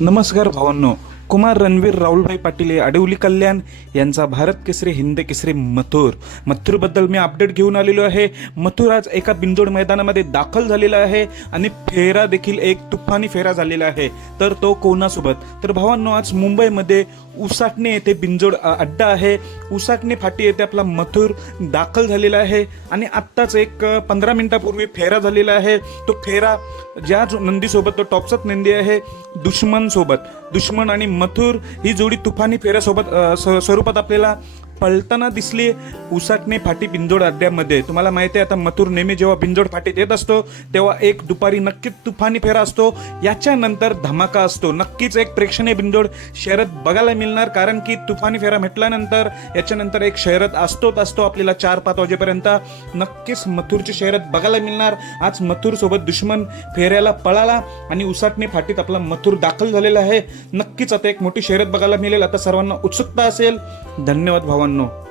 नमस्कार भावांनो. कुमार रणवीर राहुलभाई पाटील हे आडिवली कल्याण यांचा भारत केसरी हिंद केसरी मथुर. मथुरबद्दल मी अपडेट घेऊन आलेलो आहे. मथुर आज एका बिंजोड मैदानामध्ये दाखल झालेला आहे आणि फेरा देखील एक तुफानी फेरा झालेला आहे. तर तो कोणासोबत? तर भावांनो आज मुंबईमध्ये उसाटणे येथे बिंजोड अड्डा आहे. उसाटणे फाटी येथे आपला मथुर दाखल झालेला आहे आणि आत्ताच एक पंधरा मिनिटापूर्वी फेरा झालेला आहे. तो फेरा ज्या जो नंदीसोबत तो टॉपचाच नंदी आहे दुश्मन सोबत दुश्मन आणि मथुर ही जोडी तुफानी फेऱ्यासोबत स्वरूपात आपल्याला पळताना दिसली उसाटणे फाटी बिंजोड अड्ड्यामध्ये. तुम्हाला माहिती आहे आता मथुर नेहमी जेव्हा बिंजोड फाटीत येत असतो तेव्हा एक दुपारी नक्कीच तुफानी फेरा असतो. याच्यानंतर धमाका असतो. नक्कीच एक प्रेक्षणीय बिंजोड शहरात बघायला मिळणार कारण की तुफानी फेरा म्हटल्यानंतर याच्यानंतर एक शहरात असतोच असतो आपल्याला चार पाच वाजेपर्यंत. नक्कीच मथुरची शहरात बघायला मिळणार. आज मथुरसोबत दुश्मन फेऱ्याला पळाला आणि उसाटणे फाटीत आपला मथुर दाखल झालेला आहे. नक्कीच आता एक मोठी शहरात बघायला मिळेल. आता सर्वांना उत्सुकता असेल. धन्यवाद भावांनो